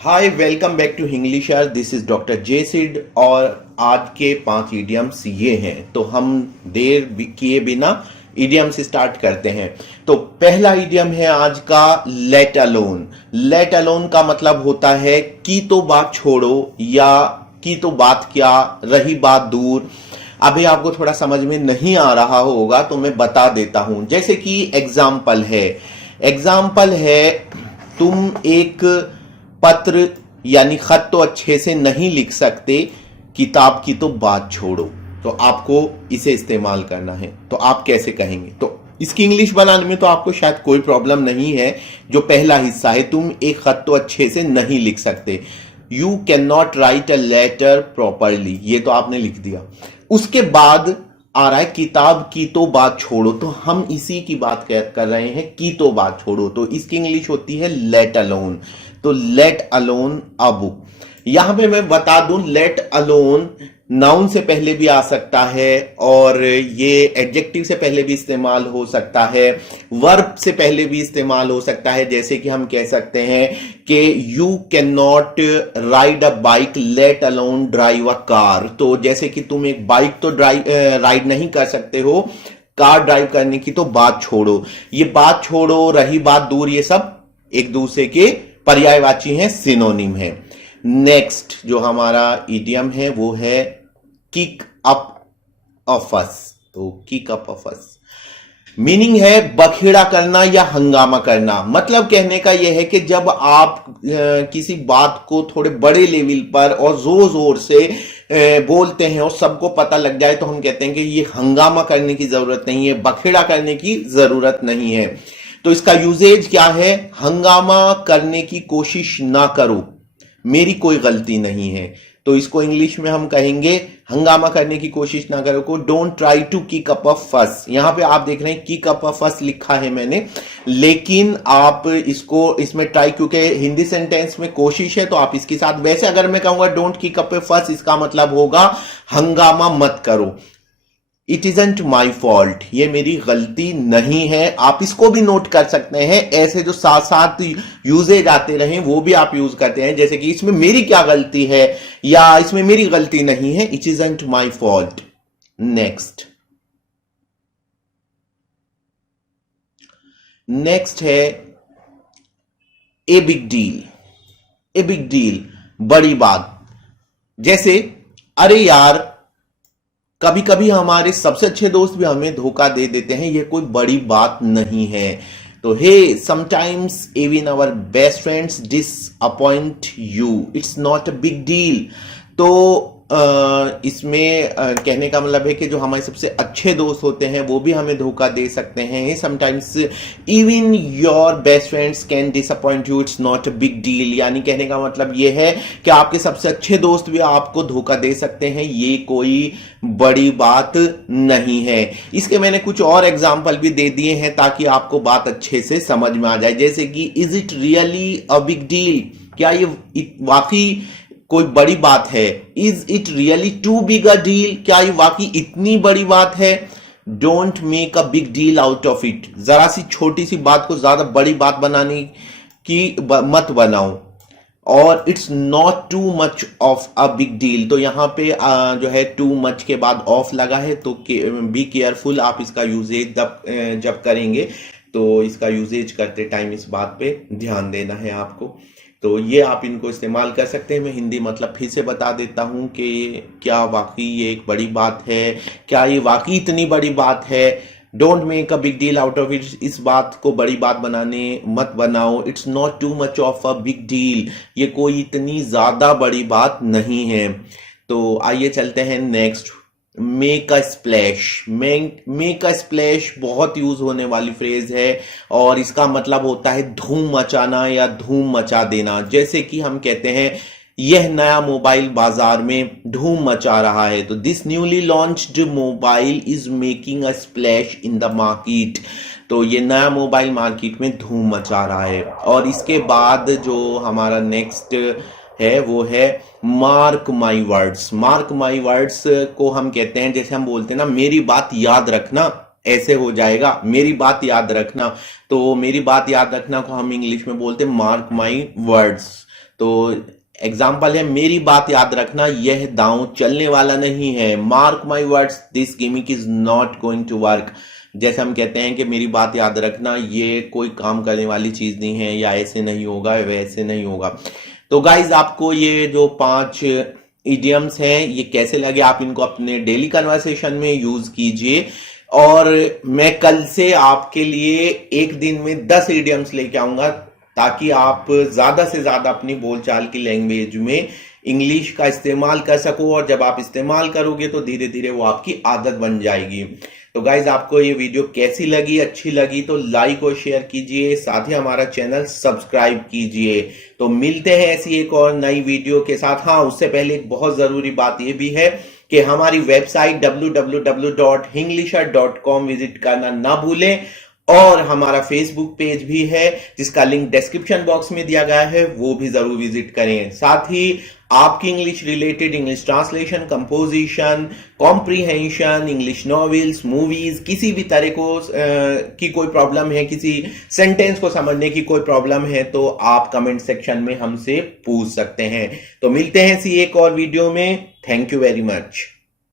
Hi welcome back to Englisher. This is doctor जेसिड और आज के 5 इडियम्स ये हैं। तो हम देर किए बिना इडियम्स स्टार्ट करते हैं। तो पहला इडियम है आज का लेट अलोन। लेट अलोन का मतलब होता है की तो बात छोड़ो या की तो बात क्या, रही बात दूर। अभी आपको थोड़ा समझ में नहीं आ रहा होगा तो मैं बता देता हूं। जैसे कि एग्जाम्पल है तुम एक पत्र यानी खत तो अच्छे से नहीं लिख सकते, किताब की तो बात छोड़ो। तो आपको इसे इस्तेमाल करना है। तो आप कैसे कहेंगे? तो इसकी इंग्लिश बनाने में तो आपको शायद कोई प्रॉब्लम नहीं है। जो पहला हिस्सा है, तुम एक खत तो अच्छे से नहीं लिख सकते, you can not write a letter properly, ये तो आपने लिख दिया। उसके बाद आ रहा है किताब की तो बात छोड़ो। तो हम इसी की बात कर रहे हैं, की तो बात छोड़ो। तो इसकी इंग्लिश होती है लेट अलोन। तो लेट अलोन अ बुक। यहां पे मैं बता दूं, लेट अलोन नाउन से पहले भी आ सकता है और ये एडजेक्टिव से पहले भी इस्तेमाल हो सकता है, वर्ब से पहले भी इस्तेमाल हो सकता है। जैसे कि हम कह सकते हैं कि you can not ride a bike let alone drive a car. तो जैसे कि तुम एक बाइक तो राइड नहीं कर सकते हो, कार ड्राइव करने की तो बात छोड़ो। ये बात छोड़ो, रही बात दूर, ये सब एक दूसरे के पर्यायवाची हैं, सिनोनिम है। नेक्स्ट जो हमारा इडियम है वो है किक अप अ फस। तो किक अप अ फस मीनिंग है बखेड़ा करना या हंगामा करना। मतलब कहने का यह है कि जब आप किसी बात को थोड़े बड़े लेवल पर और जोर जोर से बोलते हैं और सबको पता लग जाए, तो हम कहते हैं कि ये हंगामा करने की जरूरत नहीं है, बखेड़ा करने की जरूरत नहीं है। तो इसका यूजेज क्या है? हंगामा करने की कोशिश ना करो, मेरी कोई गलती नहीं है। तो इसको इंग्लिश में हम कहेंगे हंगामा करने की कोशिश ना करो को don't try to kick up a fuss. यहां पे आप देख रहे हैं किक अप अ फस लिखा है मैंने, लेकिन आप इसको इसमें ट्राई, क्योंकि हिंदी सेंटेंस में कोशिश है तो आप इसके साथ, वैसे अगर मैं कहूंगा डोंट किक अप अ फस, इसका मतलब होगा हंगामा मत करो। इट इजंट माई फॉल्ट, ये मेरी गलती नहीं है। आप इसको भी नोट कर सकते हैं। ऐसे जो साथ साथ यूजेज आते रहे वो भी आप यूज करते हैं, जैसे कि इसमें मेरी क्या गलती है या इसमें मेरी गलती नहीं है, it isn't my fault. Next है a big deal. A big deal, बड़ी बात। जैसे अरे यार, कभी कभी हमारे सबसे अच्छे दोस्त भी हमें धोखा दे देते हैं, ये कोई बड़ी बात नहीं है। तो hey sometimes even our best friends disappoint you, it's not a big deal. तो इसमें कहने का मतलब है कि जो हमारे सबसे अच्छे दोस्त होते हैं वो भी हमें धोखा दे सकते हैं। Sometimes even your best friends can disappoint you, it's not a big deal. यानी कहने का मतलब ये है कि आपके सबसे अच्छे दोस्त भी आपको धोखा दे सकते हैं, ये कोई बड़ी बात नहीं है। इसके मैंने कुछ और एग्जाम्पल भी दे दिए हैं ताकि आपको बात अच्छे से समझ में आ जाए। जैसे कि is it really a big deal, क्या ये वाकई कोई बड़ी बात है? Is it really too big a deal, क्या ये वाकई इतनी बड़ी बात है? Don't make a big deal out of it, जरा सी छोटी सी बात को ज्यादा बड़ी बात बनाने की मत बनाओ। और it's not too much of a big deal. तो यहां पे जो है टू मच के बाद ऑफ लगा है, तो बी केयरफुल, आप इसका यूजेज जब करेंगे तो इसका यूजेज करते टाइम इस बात पे ध्यान देना है आपको। तो ये आप इनको इस्तेमाल कर सकते हैं। मैं हिंदी मतलब फिर से बता देता हूं कि क्या वाकई ये एक बड़ी बात है, क्या ये वाकई इतनी बड़ी बात है। Don't make a big deal out of it, इस बात को बड़ी बात बनाने मत बनाओ। It's not too much of a big deal, ये कोई इतनी ज्यादा बड़ी बात नहीं है। तो आइए चलते हैं next, make a splash. Make a splash बहुत यूज होने वाली फ्रेज है और इसका मतलब होता है धूम मचाना या धूम मचा देना। जैसे कि हम कहते हैं यह नया मोबाइल बाजार में धूम मचा रहा है। तो this newly launched mobile is making a splash in the market. तो ये नया मोबाइल मार्केट में धूम मचा रहा है। और इसके बाद जो हमारा नेक्स्ट है वो है mark my words. Mark my words को हम कहते हैं, जैसे हम बोलते हैं ना मेरी बात याद रखना, ऐसे हो जाएगा मेरी बात याद रखना। तो मेरी बात याद रखना को हम इंग्लिश में बोलते हैं मार्क माई वर्ड्स। तो एग्जाम्पल है, मेरी बात याद रखना, यह दांव चलने वाला नहीं है। Mark my words, this gimmick is not going to work. जैसे हम कहते हैं कि मेरी बात याद रखना, ये कोई काम करने वाली चीज नहीं है, या ऐसे नहीं होगा, वैसे नहीं होगा। तो गाइज, आपको ये जो 5 इडियम्स हैं ये कैसे लगे, आप इनको अपने डेली कन्वर्सेशन में यूज कीजिए। और मैं कल से आपके लिए एक दिन में 10 इडियम्स लेके आऊंगा, ताकि आप ज्यादा से ज्यादा अपनी बोलचाल की लैंग्वेज में इंग्लिश का इस्तेमाल कर सको। और जब आप इस्तेमाल करोगे तो धीरे धीरे वो आपकी आदत बन जाएगी। तो गाइज, आपको ये वीडियो कैसी लगी, अच्छी लगी तो लाइक और शेयर कीजिए, साथ ही हमारा चैनल सब्सक्राइब कीजिए। तो मिलते हैं ऐसी एक और नई वीडियो के साथ। हाँ, उससे पहले एक बहुत जरूरी बात ये भी है कि हमारी वेबसाइट www.hinglish.com विजिट करना ना भूलें। और हमारा फेसबुक पेज भी है जिसका लिंक डिस्क्रिप्शन बॉक्स में दिया गया है, वो भी जरूर विजिट करें। साथ ही आपकी English related English translation, composition, comprehension, English novels, movies, किसी भी तरह को की कोई प्रॉब्लम है, किसी सेंटेंस को समझने की कोई प्रॉब्लम है, तो आप कमेंट सेक्शन में हमसे पूछ सकते हैं। तो मिलते हैं इसी एक और वीडियो में। Thank you very much.